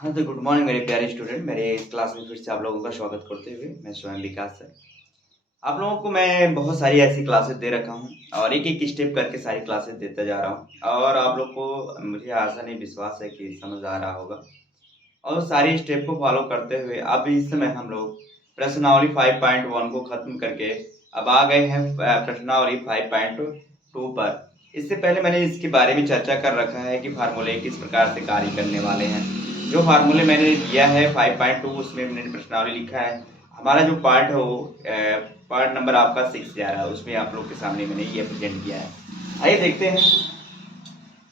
हाँ तो good morning मेरे प्यारे स्टूडेंट। मेरे इस क्लास में फिर से आप लोगों का स्वागत करते हुए मैं स्वयं विकास सर। आप लोगों को मैं बहुत सारी ऐसी क्लासेस दे रखा हूँ और एक एक स्टेप करके सारी क्लासेस देता जा रहा हूँ और आप लोग को मुझे आशा नहीं विश्वास है कि समझ आ रहा होगा। और सारी स्टेप को फॉलो करते हुए अब इस समय हम लोग प्रश्नावली 5.1 को खत्म करके अब आ गए हैं प्रश्नावली 5.2 पर। इससे पहले मैंने इसके बारे में चर्चा कर रखा है कि फार्मूले किस प्रकार से कार्य करने वाले हैं। जो फार्मूले मैंने दिया है 5.2 उसमें मैंने प्रश्नावली लिखा है। हमारा जो पार्ट है वो पार्ट नंबर आपका 6 जा रहा है, उसमें आप लोग के सामने मैंने ये प्रेजेंट किया है। आइए देखते हैं।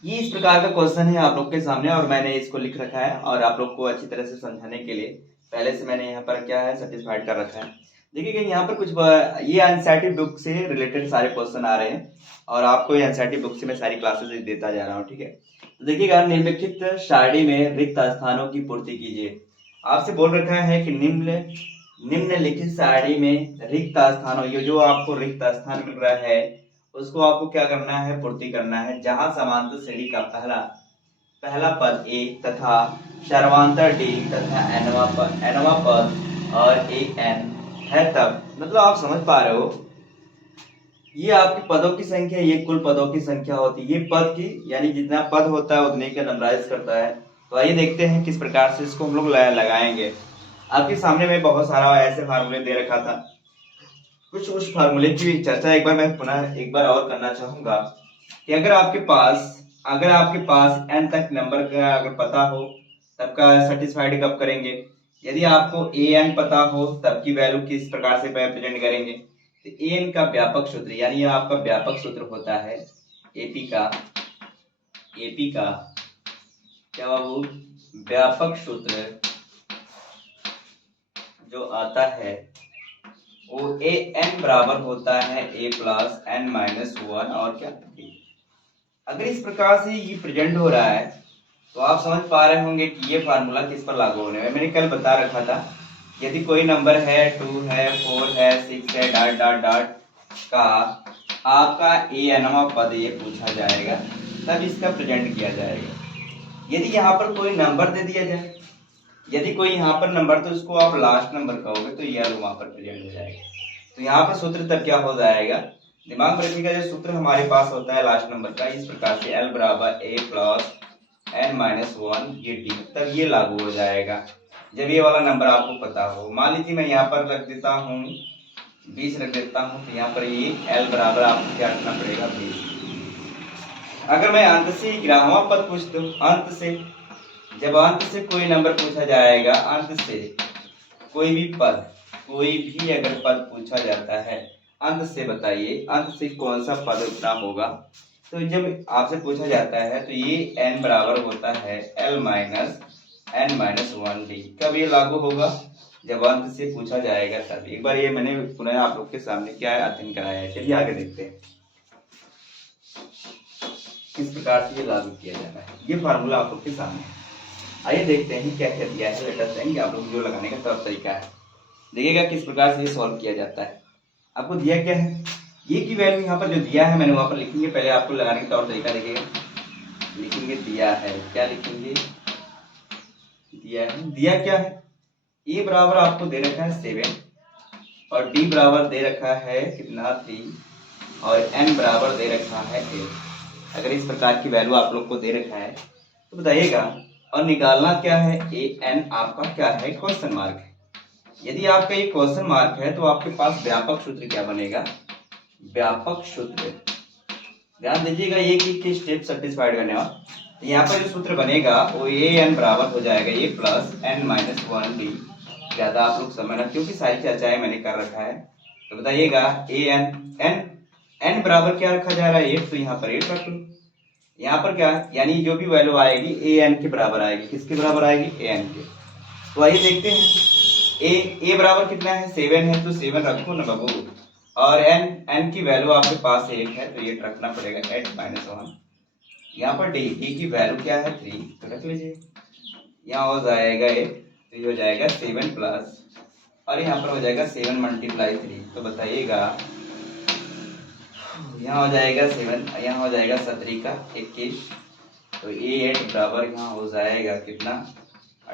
ये इस प्रकार का क्वेश्चन है आप लोग के सामने और मैंने इसको लिख रखा है और आप लोग को अच्छी तरह से समझाने के लिए पहले से मैंने यहाँ पर क्या है सेटिस्फाइड कर रखा है। देखिए यहाँ पर कुछ ये एनसीईआरटी बुक से रिलेटेड सारे क्वेश्चन आ रहे हैं और आपको ये एनसीईआरटी बुक से मैं सारी क्लासेस देता जा रहा हूँ, ठीक है। तो देखिएगा, निम्नलिखित सारणी में रिक्त स्थानों की पूर्ति कीजिए। आपसे बोल रखा है कि निम्नलिखित सारणी में रिक्त स्थानों, ये जो आपको रिक्त स्थान मिल रहा है उसको आपको क्या करना है, पूर्ति करना है। जहां समांतर श्रेणी का पहला पद ए तथा सर्वांतर डी तथा एनवा पद और ए एन है, तब मतलब आप समझ पा रहे हो, ये आपके पदों की संख्या, ये कुल पदों की संख्या होती है। ये पद की यानी जितना पद होता है उतने का नंबराइज करता है। तो आइए देखते हैं किस प्रकार से इसको हम लोग लगाएंगे। आपके सामने में बहुत सारा ऐसे फार्मूले दे रखा था, कुछ उस फार्मूले की चर्चा एक बार मैं पुनः एक बार और करना चाहूंगा कि अगर आपके पास एन तक नंबर का अगर पता हो तब का सेटिस्फाइड कब करेंगे। यदि आपको ए एन पता हो तब की वैल्यू किस प्रकार से प्रेजेंट करेंगे। तो ए एन का व्यापक सूत्र यानी ये आपका व्यापक सूत्र होता है एपी का क्या बाबू, व्यापक सूत्र जो आता है वो ए एन बराबर होता है ए प्लस एन माइनस वन और क्या। अगर इस प्रकार से ये प्रेजेंट हो रहा है तो आप समझ पा रहे होंगे कि ये फार्मूला किस पर लागू होने में। मैंने कल बता रखा था, यदि कोई नंबर है 2 है 4 है 6 है डॉट डॉट डॉट का आपका ए एनवा पद ये पूछा जाएगा तब इसका प्रेजेंट किया जाएगा। यदि यहाँ पर कोई नंबर दे दिया जाए, यदि कोई यहाँ पर नंबर तो उसको आप लास्ट नंबर कहोगे तो ये वहां पर प्रेजेंट हो जाएगा। तो यहाँ पर सूत्र तब क्या हो जाएगा, दिमाग में रखिएगा, जो सूत्र हमारे पास होता है लास्ट नंबर का इस प्रकार से एल बराबर ए प्लस एन माइनस वन ये डी, तब ये लागू हो जाएगा जब ये वाला नंबर आपको पता हो। मान लीजिए मैं यहाँ पर रख देता हूँ 20 रख देता हूँ, तो यहाँ पर ये एल बराबर आपको क्या रखना पड़ेगा 20। अगर मैं अंत से ग्राहवा पद पूछ दूं, अंत से, जब अंत से कोई नंबर पूछा जाएगा, अंत से कोई भी पद, कोई भी अगर पद पूछा जाता है अंत से, बताइए अंत से कौन सा पद उतना होगा। तो जब आपसे पूछा जाता है तो ये n बराबर होता है l minus n minus one d. कब ये लागू होगा, जब अंत से पूछा जाएगा तब। एक बार ये मैंने पुनः आप लोग के सामने क्या है अध्ययन कराया है। चलिए आगे देखते हैं किस प्रकार से ये लागू किया जाता है। ये फार्मूला आप लोग के सामने है, आइए देखते हैं क्या क्या दिया है। लेटेस्ट है कि आप लोग जो लगाने का तौर तरीका है, देखिएगा किस प्रकार से ये सॉल्व किया जाता है। आपको दिया क्या है, ये की वैल्यू यहाँ पर जो दिया है मैंने वहां पर लिखेंगे। पहले आपको लगाने का तौर तरीका देखिएगा, लिखेंगे दिया है, क्या लिखेंगे, दिया क्या है, ए बराबर आपको दे रखा है 7 और डी बराबर दे रखा है कितना 3 और एन बराबर दे रखा है 8। अगर इस प्रकार की वैल्यू आप लोग को दे रखा है तो बताइएगा, और निकालना क्या है, ए एन आपका क्या है, क्वेश्चन मार्क है। यदि आपका ये क्वेश्चन मार्क है तो आपके पास व्यापक सूत्र क्या बनेगा, व्यापक सूत्र, ध्यान दीजिएगा एक ही स्टेप सेटिस्फाइड करने वाला। तो यहाँ पर जो सूत्र बनेगा वो ए एन बराबर हो जाएगा a plus n minus one d. ज्यादा आप लोग समझना क्योंकि सारी चर्चाएं मैंने कर रखा है। तो बताइएगा ए एन एन एन बराबर क्या रखा जा रहा है 8, तो यहाँ पर 8 रख लो। यहाँ पर क्या यानी जो भी वैल्यू आएगी ए एन के बराबर आएगी, किसके बराबर आएगी, ए एन के। तो आइए देखते हैं ए बराबर कितना है 7 है, तो 7 रखो ना बाबू। और एन की वैल्यू आपके पास 8 है तो 8 रखना पड़ेगा 8 माइनस वन। यहाँ पर डी की वैल्यू क्या है 3, तो रख लीजिए। यहाँ हो जाएगा 8 तो ये हो जाएगा 7 प्लस, और यहाँ पर हो जाएगा 7 मल्टीप्लाई 3। तो बताइएगा यहाँ हो जाएगा 7, यहाँ हो जाएगा 17 का 21, तो ए 8 बराबर यहाँ हो जाएगा कितना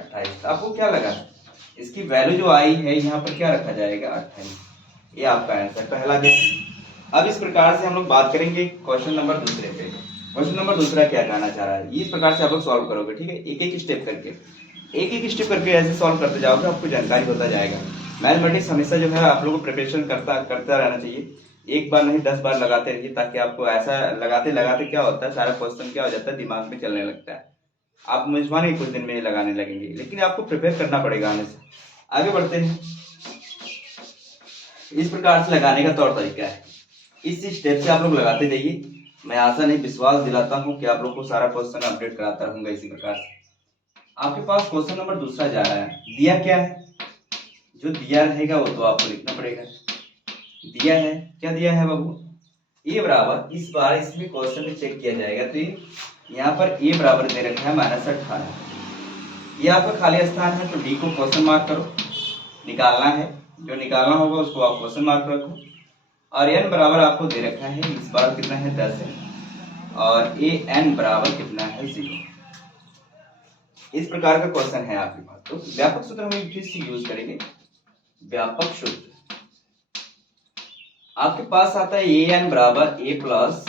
28। आपको क्या लगा, इसकी वैल्यू जो आई है यहाँ पर क्या रखा जाएगा, 28। ये आपका आंसर पहला गया। अब इस प्रकार से हम लोग बात करेंगे क्वेश्चन नंबर दूसरे पे। क्वेश्चन नंबर दूसरा क्या कहना चाह रहा है, इस प्रकार से आप लोग सॉल्व करोगे, ठीक है, एक एक स्टेप करके ऐसे सॉल्व करते जाओगे, आपको जानकारी होता जाएगा। मैथमेटिक्स हमेशा जो है आप लोगों को प्रिपरेशन करता रहना चाहिए, एक बार नहीं 10 बार लगाते रहिए, ताकि आपको ऐसा लगाते लगाते क्या होता है, सारा क्वेश्चन क्या हो जाता है, दिमाग में चलने लगता है, आप मुझे कुछ दिन में लगाने लगेंगे, लेकिन आपको प्रिपेयर करना पड़ेगा आने से। आगे बढ़ते हैं। इस प्रकार से लगाने का तौर तरीका है, इस स्टेप से आप लोग लगाते जाइए। मैं आशा नहीं विश्वास दिलाता हूँ कि आप लोग को सारा क्वेश्चन अपडेट कराता रहूंगा इसी प्रकार से। आपके पास क्वेश्चन नंबर दूसरा जा रहा है, दिया क्या है, जो दिया रहेगा वो तो आपको लिखना पड़ेगा। दिया है, क्या दिया है बाबू, ए बराबर, इस बार इसमें क्वेश्चन में चेक किया जाएगा तो यहाँ पर ए बराबर दे रखा है -18। ये आपका खाली स्थान है, तो डी को क्वेश्चन मार्क करो, निकालना है, जो निकालना होगा उसको आप क्वेश्चन मार्क रखो। और एन बराबर आपको दे रखा है, इस बार कितना है 10 है, और ए एन बराबर कितना है 0। इस प्रकार का क्वेश्चन है आपके पास। तो व्यापक सूत्र हम फिर से यूज करेंगे। व्यापक सूत्र आपके पास आता है ए एन बराबर ए प्लस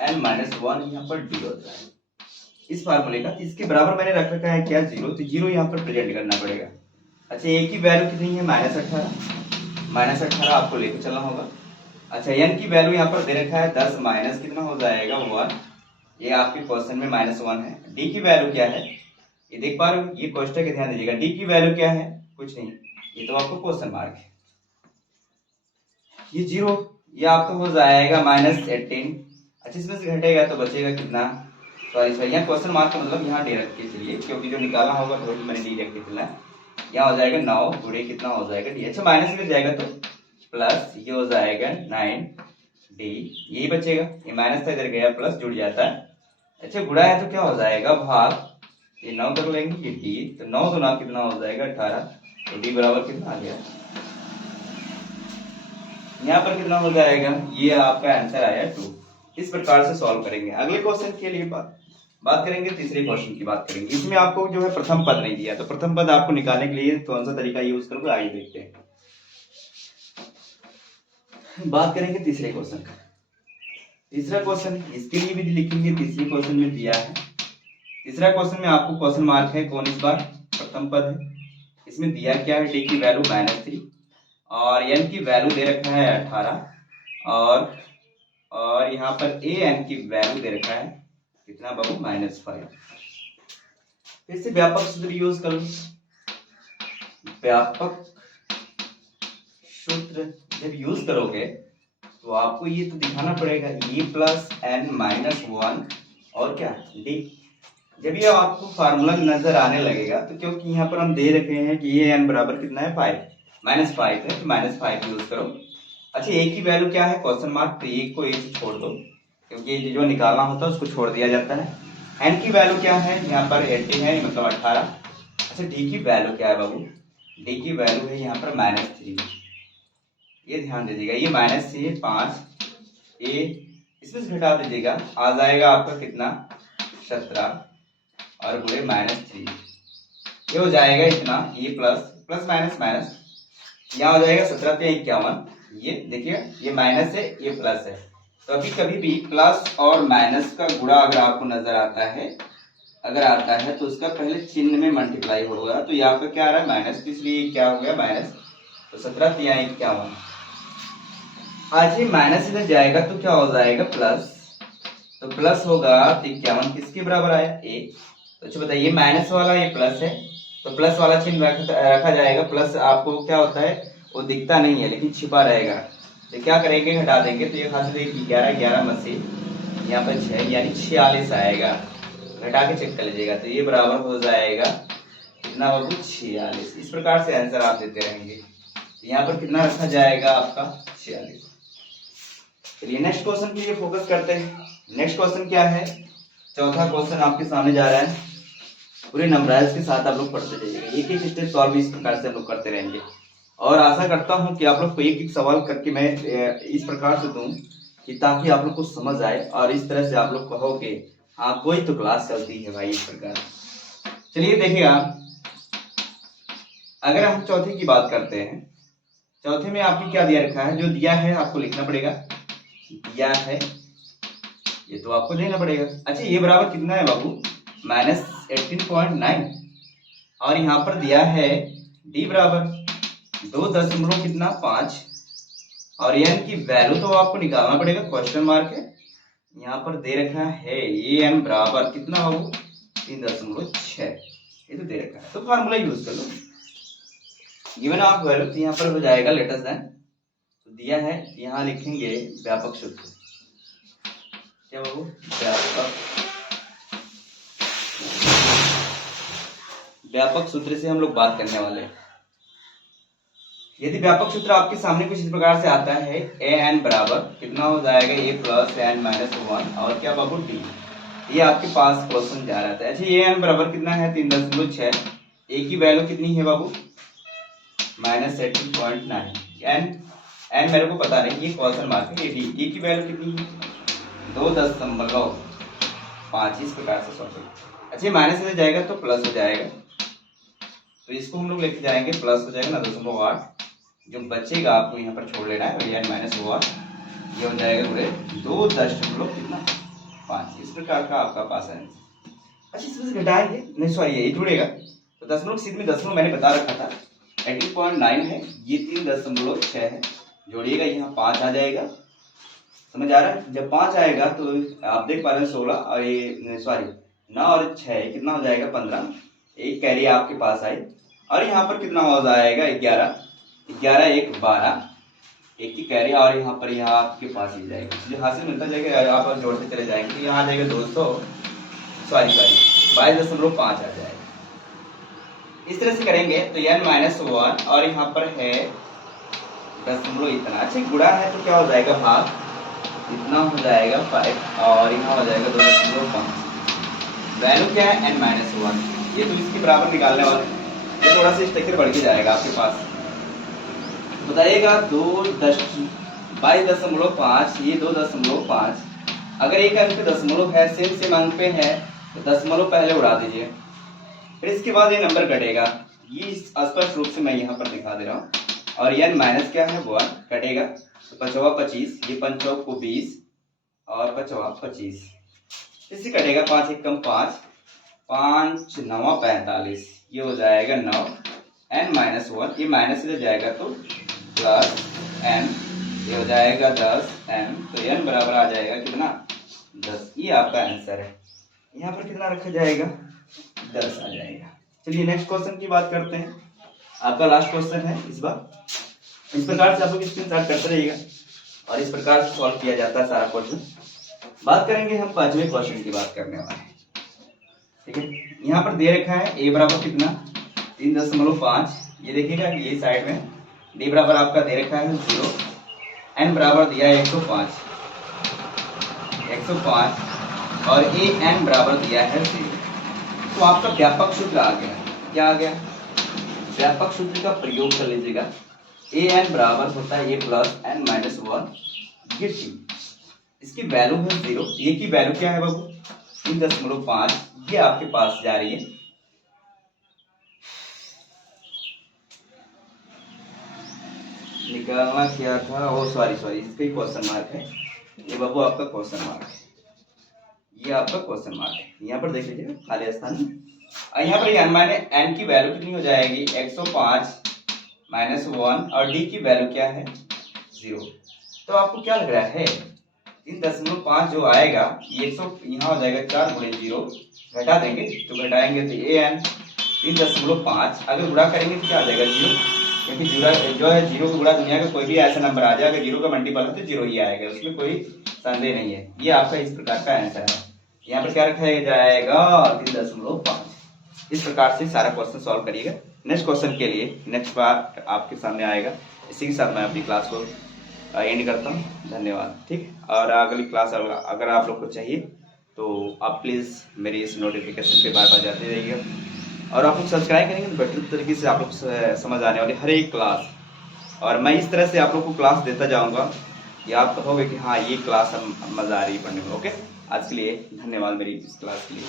एन माइनस 1, यहाँ पर डी होता है इस फार्मूले का। इसके बराबर मैंने रख रखा है क्या, 0, तो 0 यहाँ पर प्रेजेंट करना पड़ेगा। अच्छा, ए की वैल्यू कितनी है, -18 आपको लेकर चलना होगा। अच्छा, एन की वैल्यू यहाँ पर दे रखा है 10, माइनस कितना हो जाएगा 1, ये आपके क्वेश्चन में -1 है। डी की वैल्यू क्या है, ये देख पा रहे हो, ये क्वेश्चन के ध्यान दीजिएगा, डी की वैल्यू क्या है, कुछ नहीं, ये तो आपको क्वेश्चन मार्क है। ये 0, ये आपको हो जाएगा -18। अच्छा, इसमें से घटेगा तो बचेगा कितना, सॉरी यहाँ क्वेश्चन मार्क का मतलब यहाँ डी रख के चलिए, क्योंकि जो निकालना होगा तो मैंने डी रख के चलना। यहाँ हो जाएगा 9 गुणे कितना हो जाएगा डी। अच्छा, माइनस में जाएगा तो प्लस, ये हो जाएगा 9 डी, यही बचेगा, ये माइनस था इधर गया प्लस जुड़ जाता है। अच्छा, गुणा है तो क्या हो जाएगा भाग, ये 9 कर लेंगे, ये डी, तो 9 गुना कितना हो जाएगा 18, तो डी बराबर कितना आ गया, यहाँ पर कितना हो जाएगा, ये आपका आंसर आया 2। इस प्रकार से सॉल्व करेंगे। अगले क्वेश्चन के लिए बात करेंगे, तीसरे क्वेश्चन की बात करेंगे। इसमें आपको जो है प्रथम पद नहीं दिया, तो प्रथम पद आपको निकालने के लिए कौन सा तरीका यूज करोगे, आइए देखते हैं। बात करेंगे तीसरे क्वेश्चन का। तीसरा क्वेश्चन इसके लिए भी लिखेंगे, तीसरे क्वेश्चन में दिया है। तीसरा क्वेश्चन में आपको क्वेश्चन मार्क है, कौन इस बार प्रथम पद है। इसमें दिया क्या है, डी की वैल्यू -3 और एन की वैल्यू दे रखा है 18 और यहाँ पर ए एन की वैल्यू दे रखा है कितना बाबू, -5। फिर से व्यापक सूत्र यूज करो। व्यापक सूत्र जब यूज करोगे तो आपको ये तो दिखाना पड़ेगा, ए प्लस एन -1 और क्या डी। जब ये आपको फार्मूला नजर आने लगेगा, तो क्योंकि यहाँ पर हम दे रखे हैं कि ए एन बराबर कितना है 5, -5 है, तो -5 यूज करो। अच्छा, ए की वैल्यू क्या है, क्वेश्चन मार्क, तो ए को ए से छोड़ दो, क्योंकि जो निकालना होता है उसको छोड़ दिया जाता है। एन की वैल्यू क्या है, यहाँ पर 80 है, मतलब 18। अच्छा, डी की वैल्यू क्या है बाबू, डी की वैल्यू है यहाँ पर -3, ये ध्यान दीजिएगा, ये -3 है 5, ए इसमें से घटा दीजिएगा, आ जाएगा आपका कितना 17 और गुणे -3, ये हो जाएगा इतना, ये प्लस माइनस यहाँ हो जाएगा 17 पे 51। ये देखिए, ये माइनस है, ये प्लस है, तो कभी भी प्लस और माइनस का गुणा अगर आपको नजर आता है तो उसका पहले चिन्ह में मल्टीप्लाई होगा, तो यहाँ पे क्या आ रहा है माइनस, तो इसलिए क्या हो गया माइनस, तो 17 पे 51। आज ये माइनस इधर जाएगा तो क्या हो जाएगा प्लस, तो प्लस होगा तो 51 किसके बराबर आया, ए। तो अच्छा बताइए, माइनस वाला ये प्लस है, तो प्लस वाला चिन्ह रखा जाएगा। प्लस आपको क्या होता है, वो दिखता नहीं है लेकिन छिपा रहेगा, तो क्या करेंगे, घटा देंगे, तो ये खास 11 में से यहाँ पर 6 यानी 46 आएगा, घटा के चेक कर लीजिएगा, तो ये बराबर हो जाएगा कितना बाबू 46। इस प्रकार से आंसर आप देते रहेंगे, तो यहाँ पर कितना रखा जाएगा आपका 46। चलिए नेक्स्ट क्वेश्चन के लिए फोकस करते हैं। नेक्स्ट क्वेश्चन क्या है, चौथा क्वेश्चन आपके सामने जा रहा है, पूरे नंबराइज के साथ आप लोग पढ़ते जाइएगा, एक एक स्टेप सॉल्व इस प्रकार से हम लोग करते रहेंगे, और आशा करता हूं कि आप लोग को एक एक सवाल करके मैं इस प्रकार से दूं कि ताकि आप लोग को समझ आए, और इस तरह से आप लोग कहो कि हाँ कोई तो क्लास चलती है भाई, इस प्रकार। चलिए देखिएगा, अगर हम चौथे की बात करते हैं, चौथे में आपकी क्या दिया रखा है, जो दिया है आपको लिखना पड़ेगा, दिया है ये तो आपको देना पड़ेगा। अच्छा ये बराबर कितना है बाबू, -18.9, और यहाँ पर दिया है डी बराबर 2 कितना 5, और एन की वैल्यू तो आपको निकालना पड़ेगा, क्वेश्चन मार्क है यहाँ पर दे रखा है, ए एन बराबर कितना बाबू 3.6, ये तो दे रखा है, तो फार्मूला यूज कर लो, गिवन ऑफ वैल्यू तो यहाँ पर हो जाएगा लेटर देन, तो दिया है यहाँ लिखेंगे व्यापक सूत्र, क्या बाबू व्यापक सूत्र से हम लोग बात करने वाले हैं। यदि व्यापक सूत्र आपके सामने कुछ इस प्रकार से आता है, ए एन बराबर कितना हो जाएगा, ए प्लस एन माइनस 1 और क्या बाबू डी, ये आपके पास क्वेश्चन जा रहा था। अच्छा ये एन बराबर कितना है 3.6, ए की वैल्यू कितनी है बाबू -18.9, एन मेरे को पता नहीं, ये क्वेश्चन मार्क है, डी ए की वैल्यू कितनी है 2.5, इस प्रकार से सॉल्व। अच्छा माइनस से जाएगा तो प्लस हो जाएगा, तो इसको हम लोग लेके जाएंगे, प्लस हो जाएगा 9.8, जो बचेगा आपको यहाँ पर छोड़ लेना है, एन माइनस 1 ये हो जाएगा पूरे 2.5, इस प्रकार का आपका पास है। अच्छा इसमें से घटाएंगे नहीं, सॉरी ये जुड़ेगा, तो दशमलव सीध में दशमलव मैंने बता रखा था 18.9 है, ये 3.6 है, जोड़िएगा यहाँ 5 आ जाएगा, समझ आ रहा है। जब 5 आएगा तो आप देख पा रहे हैं 16 और ये सॉरी 9 और 6 कितना हो जाएगा 15, एक कैरी आपके पास आई, और यहाँ पर कितना हो जाएगा 11 1 12, एक की कैरी, और यहाँ पर यहाँ आपके पास ही जाएगा, जो हासिल मिलता जाएगा आप जोड़ते चले जाएंगे, तो यहाँ आ जाएगा 22.5 आ जाएगा। इस तरह से करेंगे तो n माइनस 1 और यहाँ पर है दशमलव इतना, अच्छा गुणा है तो क्या हो जाएगा भाग, इतना हो जाएगा 5 और यहाँ हो जाएगा 2.5, वैल्यू क्या है n माइनस 1, ये तो इसके बराबर निकालने वाले, ये थोड़ा सा स्ट्रक्चर बढ़ के जाएगा आपके पास, बताइएगा 22.5, ये 2.5, अगर एक अंक दशमलव है, सेम अंक पे है तो दशमलव पहले उड़ा दीजिए, फिर इसके बाद ये नंबर कटेगा, ये स्पष्ट रूप से मैं यहाँ पर दिखा दे रहा हूँ, और n माइनस क्या है 1 कटेगा, तो 5 25, ये 5 को 20 और 5 25, इससे कटेगा 5 1 कम 5, 5 9 45, ये हो जाएगा 9, n माइनस 1 ये माइनस से जाएगा तो प्लस n, ये हो जाएगा 10 n, तो n बराबर आ जाएगा कितना 10, ये आपका आंसर है। यहाँ पर कितना रखा जाएगा 10 आ जाएगा। चलिए नेक्स्ट क्वेश्चन की बात करते हैं, आपका लास्ट क्वेश्चन है इस बार, इस प्रकार से आप लोग स्क्रीनशॉट करते रहिएगा और इस प्रकार से सॉल्व किया जाता है सारा क्वेश्चन। बात करेंगे हम 5वें क्वेश्चन की बात करने वाले हैं, ठीक है। यहाँ पर दे रखा है a बराबर कितना 3.5, ये देखिएगा ये साइड में, d बराबर आपका दे रखा है 0, n बराबर दिया है 105 और a n बराबर दिया है 0, तो आपका व्यापक सूत्र आ गया, क्या आ गया व्यापक सूत्र का प्रयोग कर लीजिएगा, a n बराबर होता है a प्लस n माइनस 1, ये t, इसकी वैल्यू है 0, ये की वैल्यू क्या है बाबू 3.5, ये आपके पास जा रही है, निकालना क्या था वो सॉरी इसका ही क्वेश्चन मार्क है, ये बाबू आपका क्वेश्चन मार्क है, ये आपका क्वेश्चन मार्क है, यहाँ पर देख लीजिए खाली स्थान में, यहाँ पर n की वैल्यू कितनी हो जाएगी 105 माइनस 1 और d की वैल्यू क्या है 0, तो आपको क्या लग रहा है 3.5 जो आएगा ये 100 यहाँ हो जाएगा 4 गुणे 0, घटा देंगे तो घटाएंगे तो an 3.5, अगर गुणा करेंगे तो क्या आ जाएगा 0, क्योंकि जो है 0 का गुणा दुनिया का कोई भी ऐसा नंबर आ जाए, अगर 0 का मल्टीपल है तो 0 ही आएगा, उसमें कोई संदेह नहीं है, ये आपका इस प्रकार का आंसर है। यहाँ पर क्या रखा जाएगा 3.5, इस प्रकार से सारा क्वेश्चन सॉल्व करिएगा। नेक्स्ट क्वेश्चन के लिए नेक्स्ट बार आपके सामने आएगा, इसी के साथ मैं अपनी क्लास को एंड करता हूँ, धन्यवाद, ठीक। और अगली क्लास अगर आप लोग को चाहिए तो आप प्लीज़ मेरी इस नोटिफिकेशन पे बार बार जाते रहिएगा, और आप लोग सब्सक्राइब करेंगे तो बेटर तरीके से आप लोग समझ आने वाली हर एक क्लास, और मैं इस तरह से आप लोग को क्लास देता जाऊँगा कि आप कहोगे कि हाँ ये क्लास हम मज़ा आ रही है पढ़ने में। ओके, आज के लिए धन्यवाद मेरी इस क्लास के लिए।